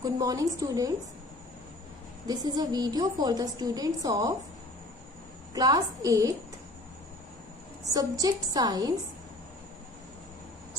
Good morning students. This is a video for the students of class 8th subject science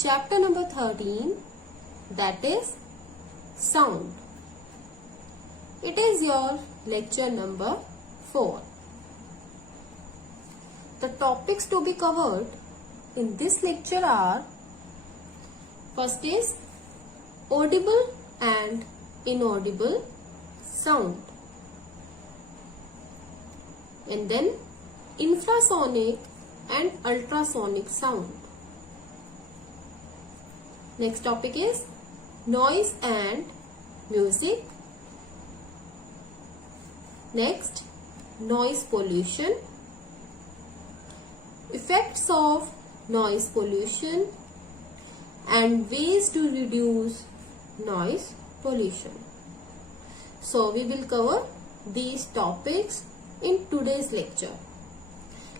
chapter number 13, that is sound. It is your lecture number 4. The topics to be covered in this lecture are: first is audible and inaudible sound, and then infrasonic and ultrasonic sound. Next topic is noise and music. Next, noise pollution, effects of noise pollution and ways to reduce noise pollution. So we will cover these topics in today's lecture.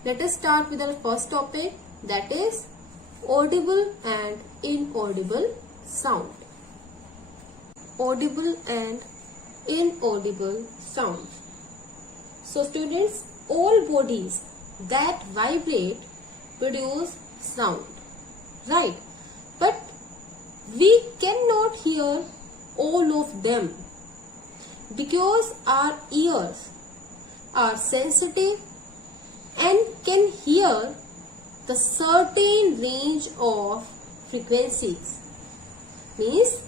Let us start with our first topic, that is audible and inaudible sound. Audible and inaudible sounds. So students, all bodies that vibrate produce sound, right? But we cannot hear all of them because our ears are sensitive and can hear the certain range of frequencies. Means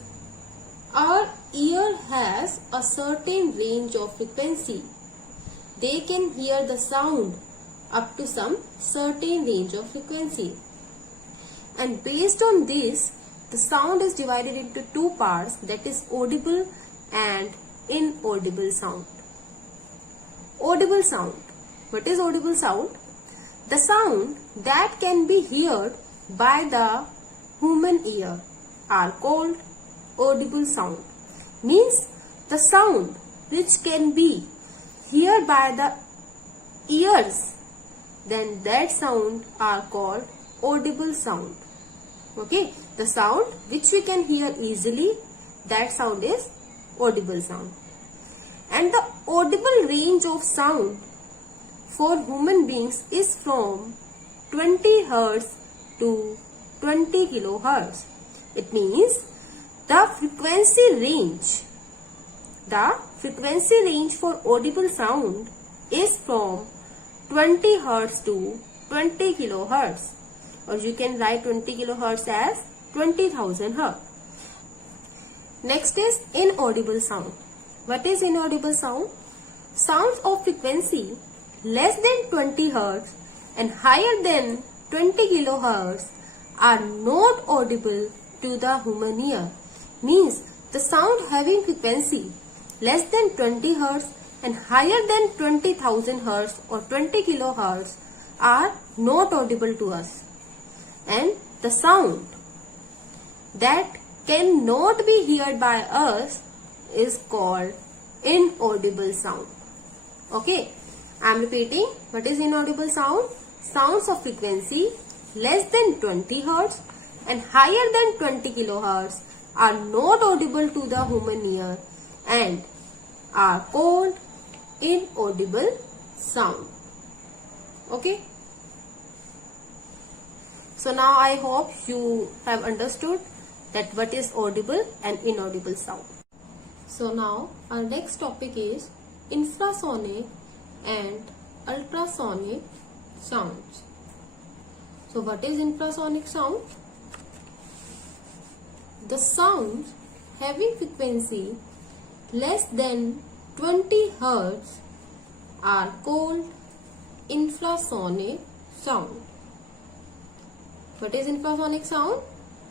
our ear has a certain range of frequency. They can hear the sound up to some certain range of frequency. And based on this, the sound is divided into two parts, that is audible and inaudible sound. Audible sound. What is audible sound? The sound that can be heard by the human ear are called audible sound. Means the sound which can be heard by the ears, then that sound are called audible sound. Okay, the sound which we can hear easily, that sound is audible sound. And the audible range of sound for human beings is from 20 Hz to 20 kHz. It means the frequency range for audible sound is from 20 Hz to 20 kHz. Or you can write 20 kHz as 20,000 Hz. Next is inaudible sound. What is inaudible sound? Sounds of frequency less than 20 Hz and higher than 20 kHz are not audible to the human ear. Means the sound having frequency less than 20 Hz and higher than 20,000 Hz or 20 kHz are not audible to us. And the sound that cannot be heard by us is called inaudible sound. Okay, I am repeating. What is inaudible sound? Sounds of frequency less than 20 Hz and higher than 20 kHz are not audible to the human ear and are called inaudible sound. Okay. So now I hope you have understood that what is audible and inaudible sound. So now our next topic is infrasonic and ultrasonic sounds. So what is infrasonic sound? The sounds having frequency less than 20 Hz are called infrasonic sound. What is infrasonic sound?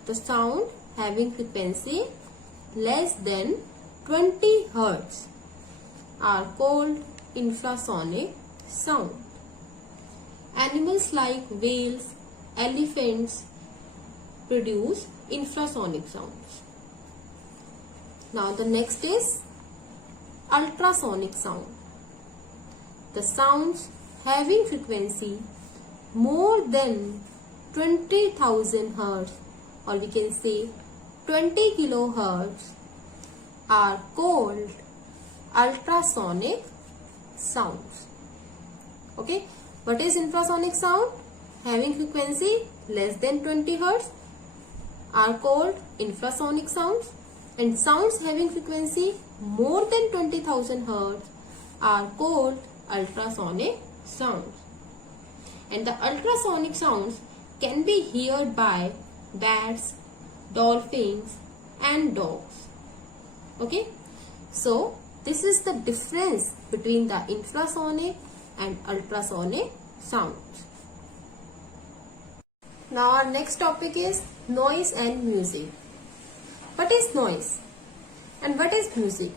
The sound having frequency less than 20 Hz are called infrasonic sound. Animals like whales, elephants produce infrasonic sounds. Now the next is ultrasonic sound. The sounds having frequency more than 20,000 Hz, or we can say 20 kilohertz, are called ultrasonic sounds. Okay, what is infrasonic sound? Having frequency less than 20 Hz are called infrasonic sounds, and sounds having frequency more than 20,000 Hz are called ultrasonic sounds. And the ultrasonic sounds can be heard by bats, dolphins and dogs. Okay, so this is the difference between the infrasonic and ultrasonic sounds. Now our next topic is noise and music. What is noise and what is music?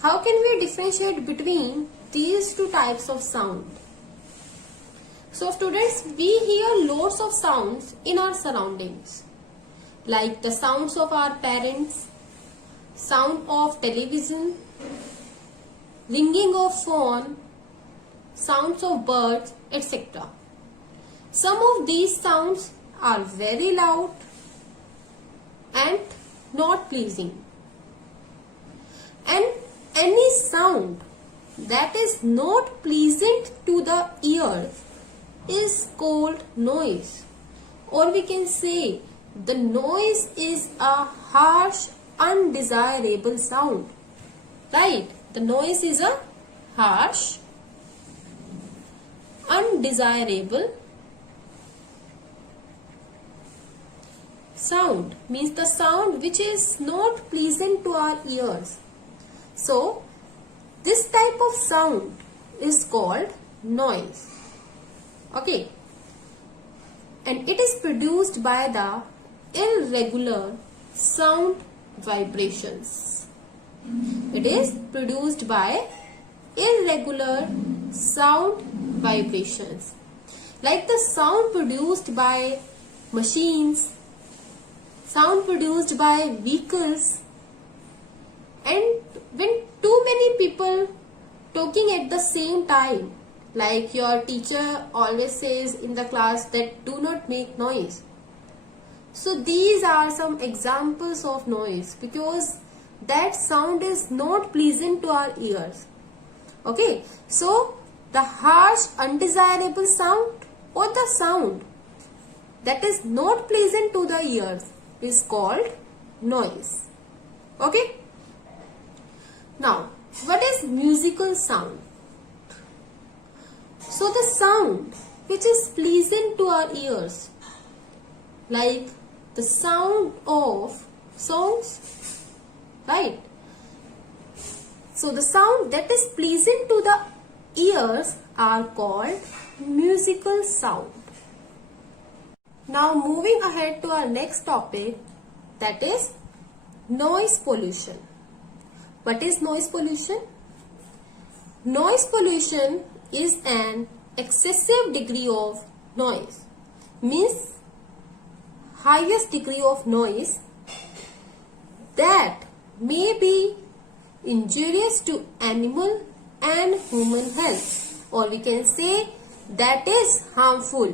How can we differentiate between these two types of sound? So students, we hear lots of sounds in our surroundings, like the sounds of our parents, sound of television, ringing of phone, sounds of birds, etc. Some of these sounds are very loud and not pleasing. And any sound that is not pleasant to the ears is called noise. Or we can say the noise is a harsh, undesirable sound. Right? The noise is a harsh, undesirable sound. Means the sound which is not pleasant to our ears. So, this type of sound is called noise. Okay. And it is produced by the irregular sound vibrations. It is produced by irregular sound vibrations. Like the sound produced by machines, sound produced by vehicles, and when too many people talking at the same time, like your teacher always says in the class that do not make noise. So these are some examples of noise, because that sound is not pleasant to our ears. Okay, so the harsh, undesirable sound or the sound that is not pleasant to the ears is called noise. Okay. Now, what is musical sound? So the sound which is pleasant to our ears, like the sound of songs, right? So the sound that is pleasant to the ears are called musical sound. Now moving ahead to our next topic, that is noise pollution. What is noise pollution? Noise pollution is an excessive degree of noise. Means highest degree of noise that may be injurious to animal and human health, or we can say that is harmful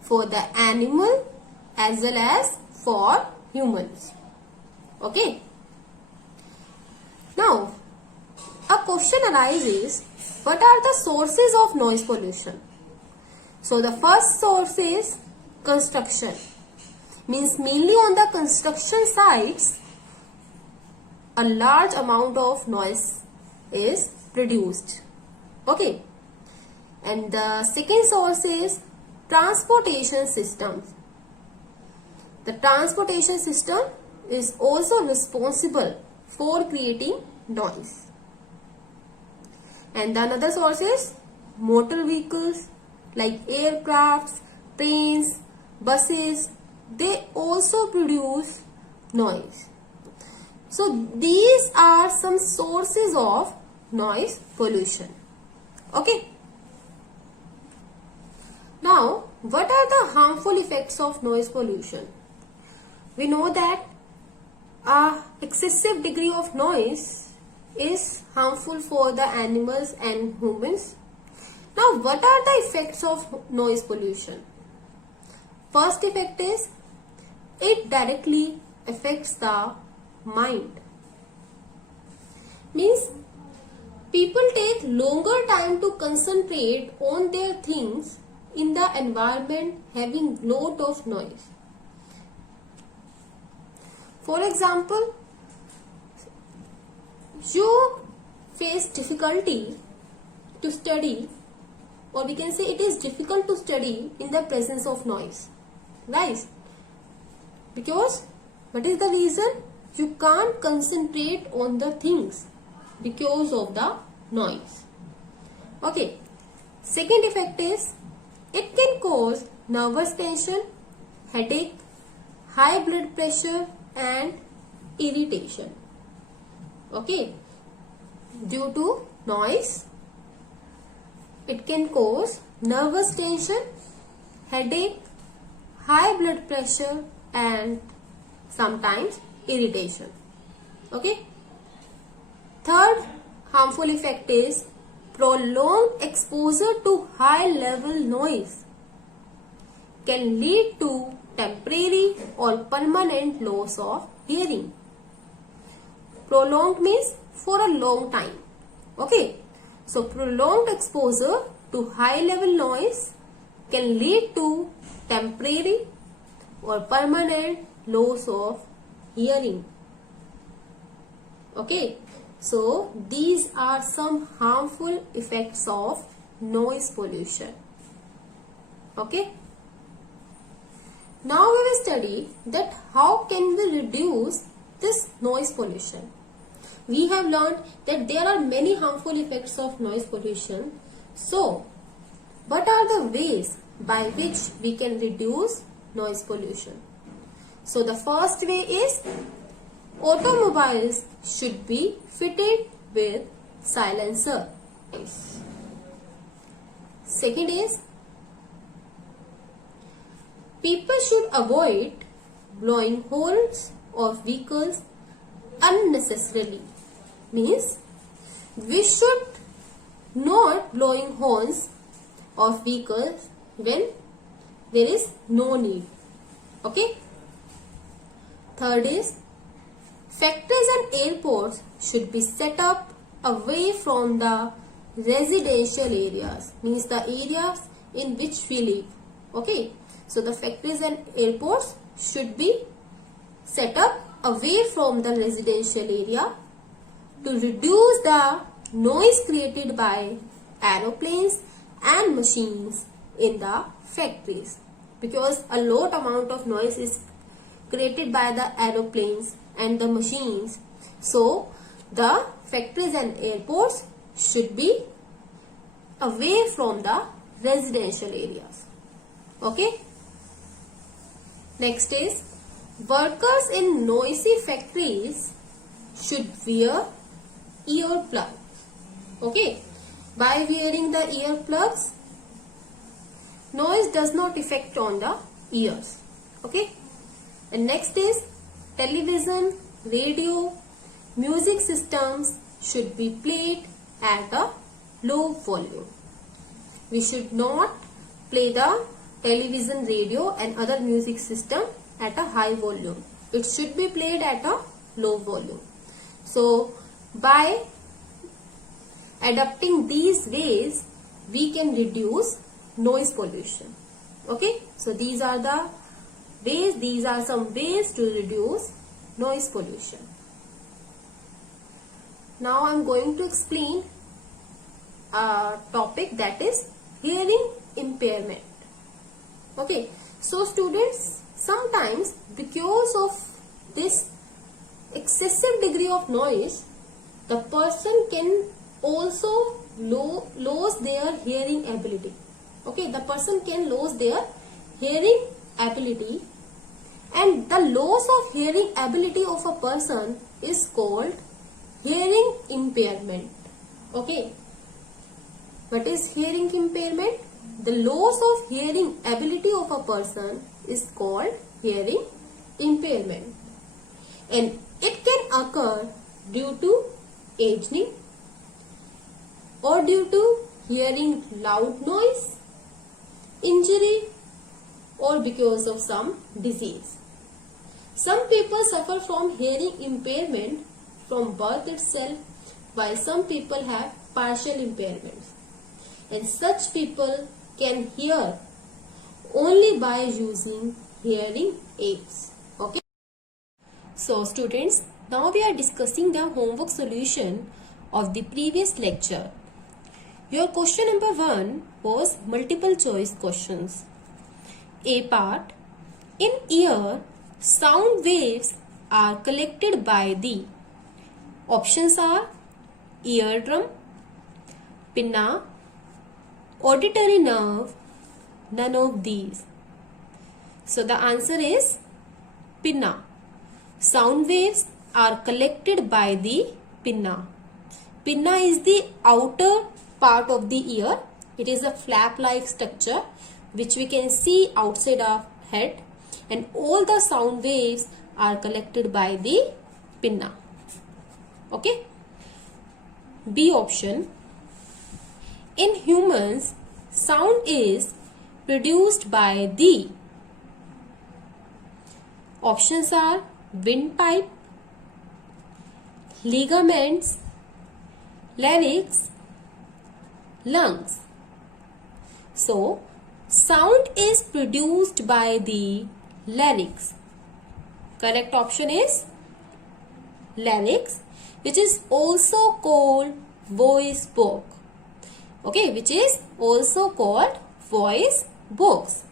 for the animal as well as for humans. Okay. Now, a question arises, what are the sources of noise pollution? So the first source is construction. Means mainly on the construction sites, a large amount of noise is produced. Okay. And the second source is transportation systems. The transportation system is also responsible for creating noise. And the another source is motor vehicles like aircrafts, trains, buses. They also produce noise. So these are some sources of noise pollution. Okay. Now, what are the harmful effects of noise pollution? We know that excessive degree of noise is harmful for the animals and humans. Now, what are the effects of noise pollution? First effect is it directly affects the mind. means people take longer time to concentrate on their things in the environment having lot of noise. For example, you face difficulty to study, or we can say it is difficult to study in the presence of noise, right? Because what is the reason? You can't concentrate on the things because of the noise. Okay. Second effect is it can cause nervous tension, headache, high blood pressure and irritation. Okay. Due to noise, it can cause nervous tension, headache, high blood pressure and sometimes irritation. Okay. Third harmful effect is prolonged exposure to high level noise can lead to temporary or permanent loss of hearing. Prolonged means for a long time. Okay. So prolonged exposure to high level noise can lead to temporary or permanent loss of hearing. Okay. So these are some harmful effects of noise pollution. Okay. Now we will study that how can we reduce this noise pollution. We have learned that there are many harmful effects of noise pollution. So, what are the ways by which we can reduce noise pollution? So, the first way is automobiles should be fitted with silencer. Second is people should avoid blowing horns of vehicles unnecessarily. Means we should not blowing horns of vehicles when there is no need. Okay. Third is factories and airports should be set up away from the residential areas. Means the areas in which we live. Okay. So the factories and airports should be set up away from the residential area to reduce the noise created by aeroplanes and machines in the factories, because a lot amount of noise is created by the aeroplanes and the machines. So the factories and airports should be away from the residential areas. Okay. Next is workers in noisy factories should wear earplugs. Okay. By wearing the earplugs, noise does not affect on the ears. Okay. And next is television, radio, music systems should be played at a low volume. We should not play the television, radio and other music system at a high volume. It should be played at a low volume. So by adopting these ways, we can reduce noise pollution. Okay. So these are the ways, these are some ways to reduce noise pollution. Now I am going to explain a topic, that is hearing impairment. Okay. So students, sometimes because of this excessive degree of noise, the person can also lose their hearing ability. Okay, the person can lose their hearing ability, and the loss of hearing ability of a person is called hearing impairment. Okay, what is hearing impairment? The loss of hearing ability of a person is called hearing impairment, and it can occur due to aging or due to hearing loud noise, injury or because of some disease. Some people suffer from hearing impairment from birth itself, while some people have partial impairments. And such people can hear only by using hearing aids. Okay. So students, now we are discussing the homework solution of the previous lecture. Your question number 1 was multiple choice questions. A part. In ear, sound waves are collected by the. Options are eardrum, pinna, auditory nerve, none of these. So the answer is pinna. Sound waves are collected by the pinna. Pinna is the outer part of the ear. It is a flap-like structure which we can see outside our head, and all the sound waves are collected by the pinna. Okay. B option. In humans, sound is produced by the. Options are windpipe, ligaments, larynx, lungs. So, sound is produced by the larynx. Correct option is larynx, which is also called voice box. Okay, which is also called voice box.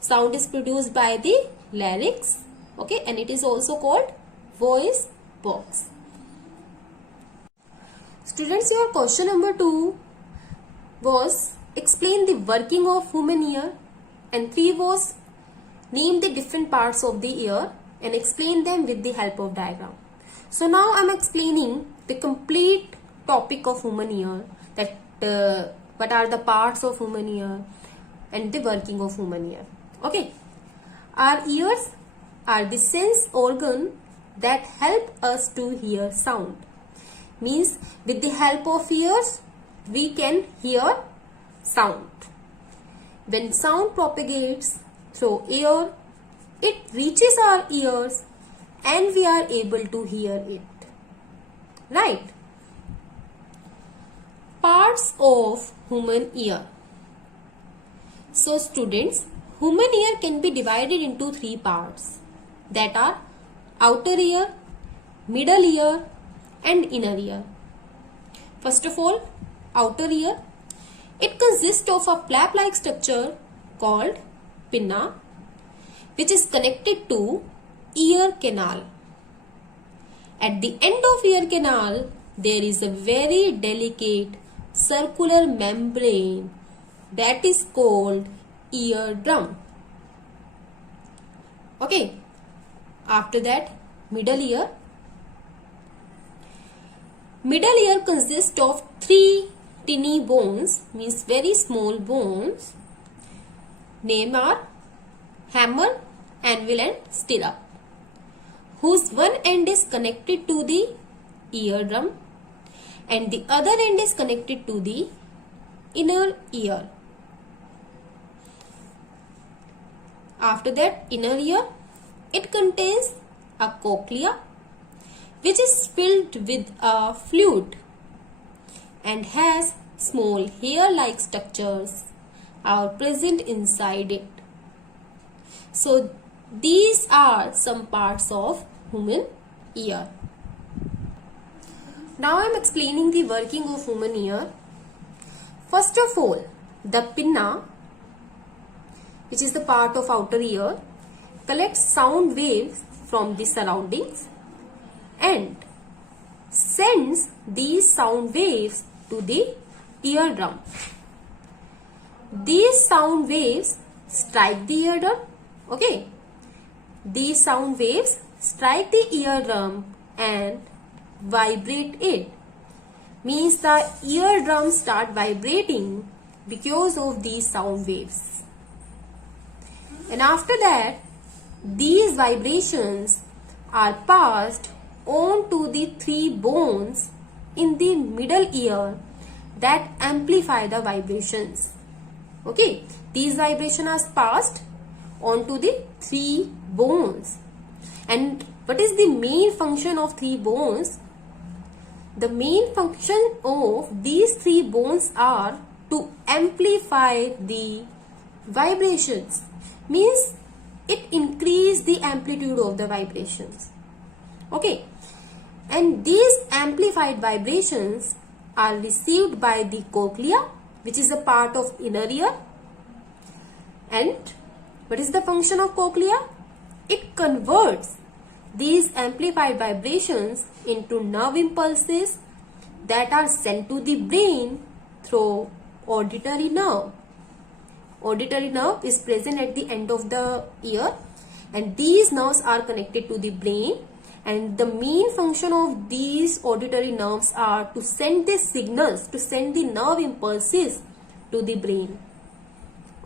Sound is produced by the larynx. Okay, and it is also called voice box. Students, your question number 2 was explain the working of human ear, and 3 was name the different parts of the ear and explain them with the help of diagram. So now I am explaining the complete topic of human ear, that what are the parts of human ear and the working of human ear. Okay, our ears are the sense organ that help us to hear sound. Means with the help of ears we can hear sound. When sound propagates through air, it reaches our ears and we are able to hear it. Right? Parts of human ear. So students, human ear can be divided into 3 parts, that are outer ear, middle ear and inner ear. First of all, outer ear. It consists of a flap-like structure called pinna, which is connected to ear canal. At the end of ear canal, there is a very delicate circular membrane that is called eardrum. Okay. After that, middle ear. Middle ear consists of 3 tiny bones, means very small bones. Name are hammer, anvil and stirrup, whose one end is connected to the eardrum and the other end is connected to the inner ear. After that, inner ear, it contains a cochlea which is filled with a fluid and has small hair-like structures are present inside it. So these are some parts of human ear. Now I am explaining the working of human ear. First of all, the pinna, which is the part of outer ear, collects sound waves from the surroundings and sends these sound waves to the eardrum. These sound waves strike the eardrum. Okay. These sound waves strike the eardrum and vibrate it. Means the eardrum start vibrating because of these sound waves. And after that, these vibrations are passed on to the 3 bones in the middle ear that amplify the vibrations. Okay, these vibrations are passed on to the 3 bones. And what is the main function of 3 bones? The main function of these three bones are to amplify the vibrations. Means it increase the amplitude of the vibrations. Okay. And these amplified vibrations are received by the cochlea, which is a part of inner ear. And what is the function of cochlea? It converts these amplified vibrations into nerve impulses that are sent to the brain through auditory nerve. Auditory nerve is present at the end of the ear, and these nerves are connected to the brain, and the main function of these auditory nerves are to send the signals, to send the nerve impulses to the brain.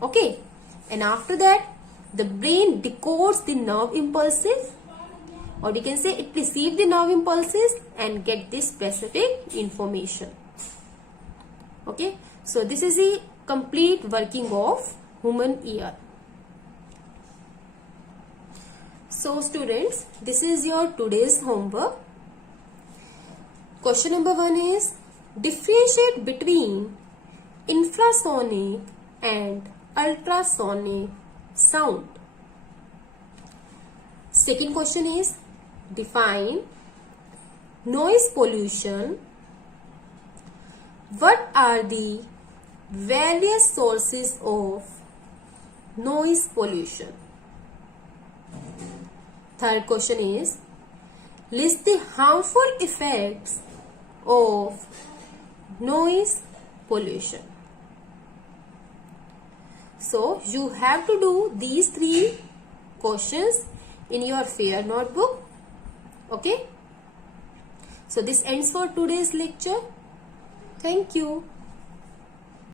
Okay, and after that the brain decodes the nerve impulses, or you can say it receives the nerve impulses and get this specific information. Okay, so this is the complete working of human ear. So students, this is your today's homework. Question number 1 is differentiate between infrasonic and ultrasonic sound. Second question is define noise pollution. What are the various sources of noise pollution? Third question is list the harmful effects of noise pollution. So you have to do these 3 questions in your fair notebook. Okay. So this ends for today's lecture. Thank you.